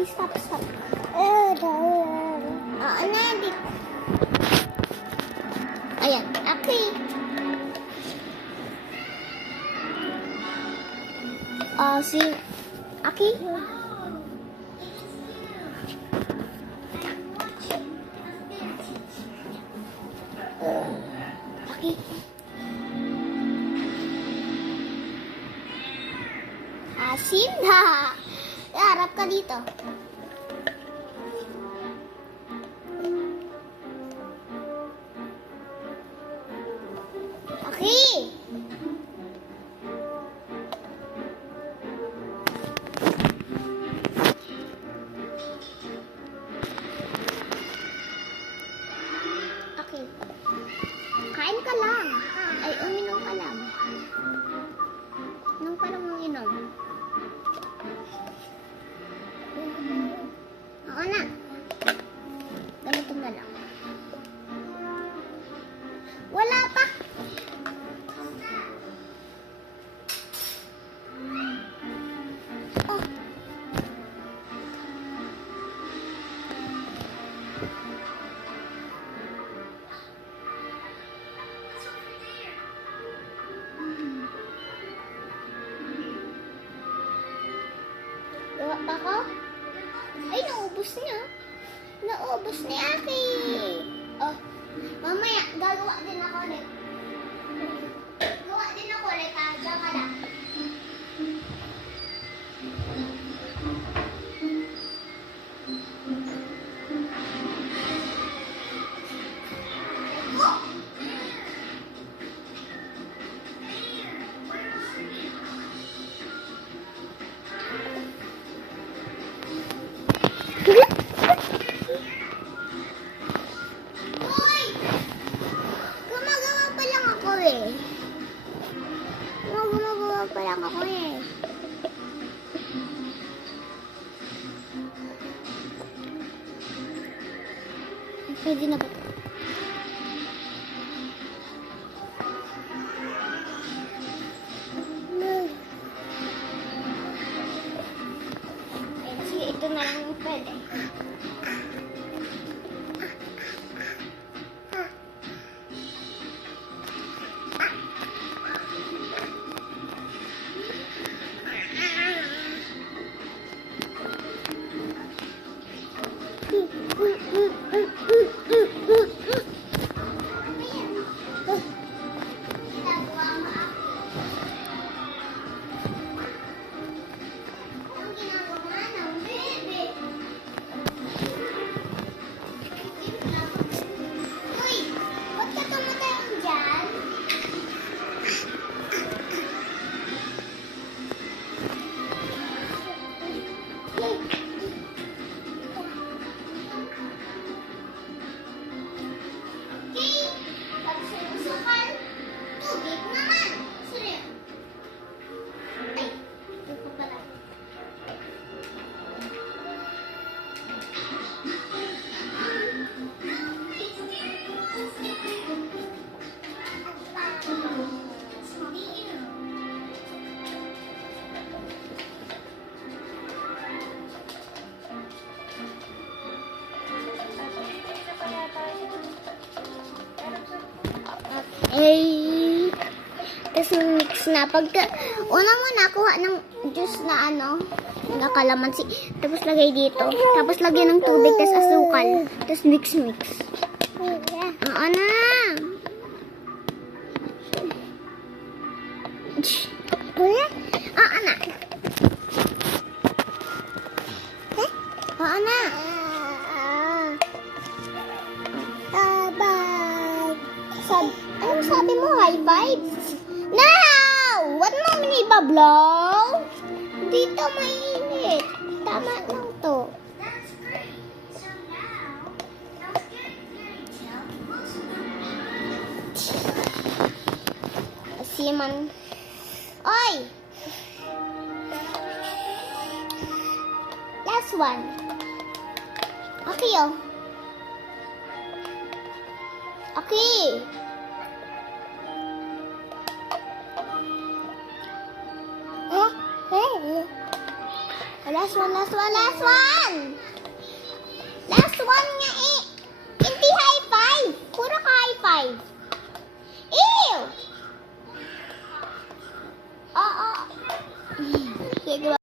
Stop, stop. Oo na, di. Ayan, okay. Si Aki. Aki. Asinda. Harap ka dito. Aki. Okay. Kain ka lang. Ay, uminom ka lang. Inom ka lang ng inom. Oo na. Ganito na lang. Wala pa. Oh. Gawa pa ko? Ay, naubos niya. Naubos ni Aki. Oh, mamaya, gagawa din ako ulit. Gawa din ako ulit, ha? Diyan ka lang. Oh! Hoy! Gumagawa pa lang ako eh. Gumagawa pa lang ako eh. Pwede na ba? Ay, sige, ito na lang yung pwede. Eh, tapos mix na. Pagka, una mo nakuha ng juice na ano, na kalamansi. Tapos lagay dito. Tapos lagyan ng tubig, tapos asukal. Tapos mix-mix. Oo na. Oo na. Oo na. Anong sabi mo? High vibes? Now! What mo ibablow? Dito mainit. Tama lang to. Siman. Oy! Last one. Okay, oh. Okay. Wala Last one, last one, last one! Last one nga eh! Hindi high five! Puro ka high five! Ew! Oo. Sige,